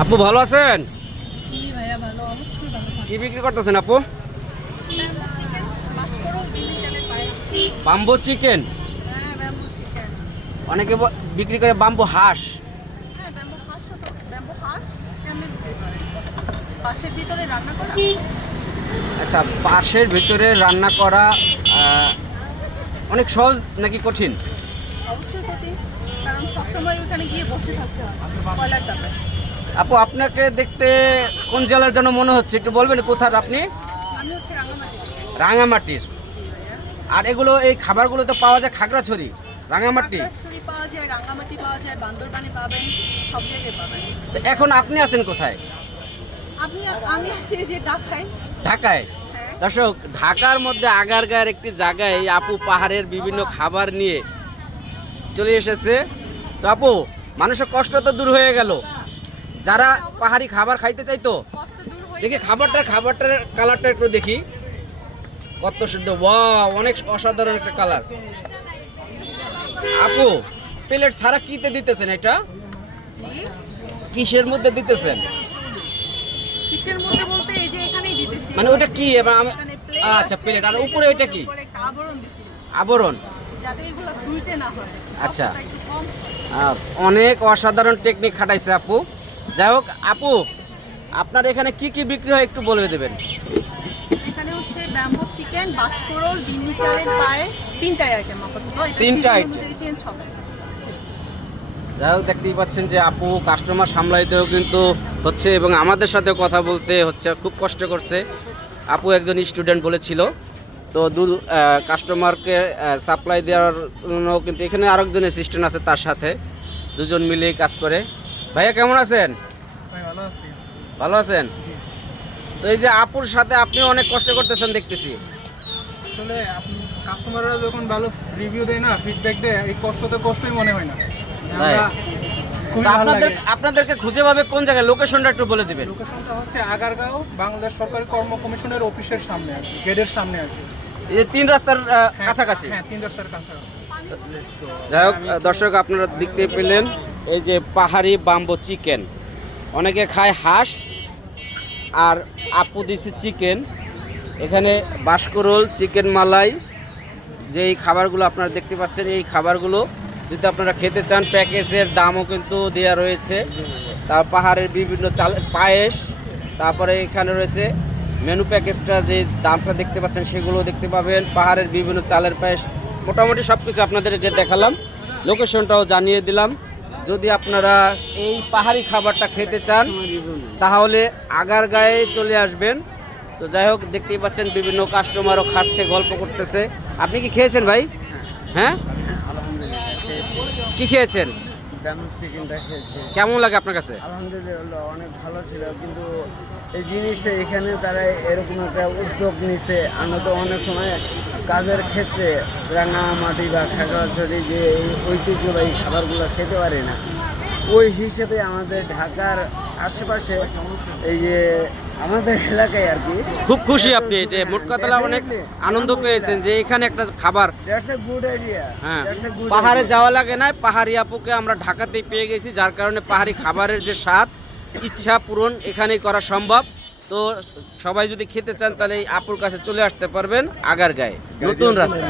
আপু ভালো আছেন? কি বিক্রি করতেছেন আপু? Bamboo chicken? হ্যাঁ চিকেন। অনেকে বিক্রি করে বাম্বু হাঁস। হ্যাঁ আচ্ছা পাশের ভিতরে রান্না করা অনেক সহজ নাকি কঠিন? অবশ্যই কঠিন কারণ সবসময় ওখানে গিয়ে বসে থাকতে হয় কয়লার চাপে। আপু আপনাকে দেখতে কোন জেলার যেন মনে হচ্ছে? একটু বলবেন কোথার আপনি? রাঙামাটির। আর এগুলো এই খাবারগুলো তো পাওয়া যায় খাগড়াছড়ি রাঙামাটি? এখন আপনি আছেন কোথায়? ঢাকায়। হ্যাঁ। দর্শক ঢাকার মধ্যে আগারগাঁয়ের একটি জায়গায় আপু পাহাড়ের বিভিন্ন খাবার নিয়ে চলে এসেছে। তো আপু মানুষের কষ্ট তো দূর হয়ে গেল। যারা পাহাড়ি খাবার খাইতে চাইতো দেখি খাবারটার খাবারটার কালারটা একটু দেখি। কত শুদ্ধ ওয়া অনেক অসাধারণ একটা কালার আপু প্লেট ছাড়া কিতে দিতেছেন এটা? কিসের মধ্যে দিতেছেন? কিসের মধ্যে বলতে এই যে এখানেই দিতেছি। মানে ওটা কি? এবার আমি আচ্ছা প্লেট আর উপরে এটা কি? আবরণ আচ্ছা। অনেক অসাধারণ টেকনিক খাটাইছে আপু। যাই হোক আপু আপনার এখানে কি কি বিক্রি হয় একটু বলে দেবেন? এখানে হচ্ছে ব্যাম্বো চিকেন বাসকরল বিন্নি চালের পায়েস তিনটাই আইটেম আপাতত। তিনটা। যাই হোক দেখতেই পাচ্ছেন যে আপু কাস্টমার সামলাইতেও কিন্তু হচ্ছে এবং আমাদের সাথে কথা বলতে হচ্ছে খুব কষ্ট করছে। আপু একজন স্টুডেন্ট বলেছিল তো দু কাস্টমারকে সাপ্লাই দেওয়ার জন্য কিন্তু এখানে আরেকজন অ্যাসিস্ট্যান্ট আছে তার সাথে। দুজন মিলে কাজ করে। ভাইয়া কেমন আছেন? ভালো আছেন? তো এই যে আপুর সাথে আপনি অনেক কষ্ট করতেছেন দেখতেছি। আসলে কাস্টমাররা যখন ভালো রিভিউ দেয় না ফিডব্যাক দেয় এই কষ্ট তো কষ্টই মনে হয় না। আপনাদের আপনাদেরকে খুঁজে পাবে কোন জায়গায়? লোকেশনটা একটু বলে দিবেন। লোকেশনটা হচ্ছে আগারগাঁও বাংলাদেশ সরকারি কর্ম কমিশনের অফিসের সামনে আর কি গেটের সামনে আর কি। এই যে তিন রাস্তার হ্যাঁ, কাছাকাছি? হ্যাঁ তিন দশটার কাছাকাছি। যাই হোক দর্শক আপনারা দেখতে পেলেন এই যে পাহাড়ি বাম্বো চিকেন। অনেকে খায় হাঁস আর আপু দিছে চিকেন। এখানে বাসকরোল চিকেন মালাই যে এই খাবারগুলো আপনারা দেখতে পাচ্ছেন, এই খাবারগুলো যদি আপনারা খেতে চান, প্যাকেজের দামও কিন্তু দেওয়া রয়েছে। তার পাহাড়ের বিভিন্ন চাল, পায়েস, তারপরে এখানে রয়েছে মেনু প্যাকেজটা, যে দামটা দেখতে পাচ্ছেন সেগুলো দেখতে পাবেন। পাহাড়ের বিভিন্ন চালের পায়েস, মোটামুটি সব কিছু আপনাদেরকে দেখালাম। লোকেশনটাও জানিয়ে দিলাম। যদি আপনারা এই পাহাড়ি খাবারটা খেতে চান, তাহলে আগার গায়ে চলে আসবেন। তো যাই হোক, দেখতেই পাচ্ছেন বিভিন্ন কাস্টমারও খাচ্ছে, গল্প করতেছে। আপনি কি খেয়েছেন ভাই? হ্যাঁ? কি খেয়েছেন? কেমন লাগে আপনার কাছে? আলহামদুলিল্লাহ, অনেক ভালো ছিল, কিন্তু এই জিনিসটা এখানে তারা এরকম একটা উদ্যোগ নিছে। আমরা তো অনেক সময় কাজের ক্ষেত্রে রাঙামাটি বা খাগড়াছড়ি যে এই ঐতিহ্যবাহী খাবারগুলো খেতে পারি না ওই হিসেবে আমাদের ঢাকার আশেপাশে এই যে আমাদের এলাকায় আর কি খুব খুশি আপনি যে মোট কথা অনেক আনন্দ পেয়েছেন যে এখানে একটা খাবার। গুড আইডিয়া হ্যাঁ। পাহাড়ে যাওয়া লাগে না পাহাড়ি আপুকে আমরা ঢাকাতেই পেয়ে গেছি যার কারণে পাহাড়ি খাবারের যে স্বাদ ইচ্ছা পূরণ এখানেই করা সম্ভব। তো সবাই যদি খেতে চান তাহলে আপুর কাছে চলে আসতে পারবেন আগার গায়ে নতুন রাস্তা।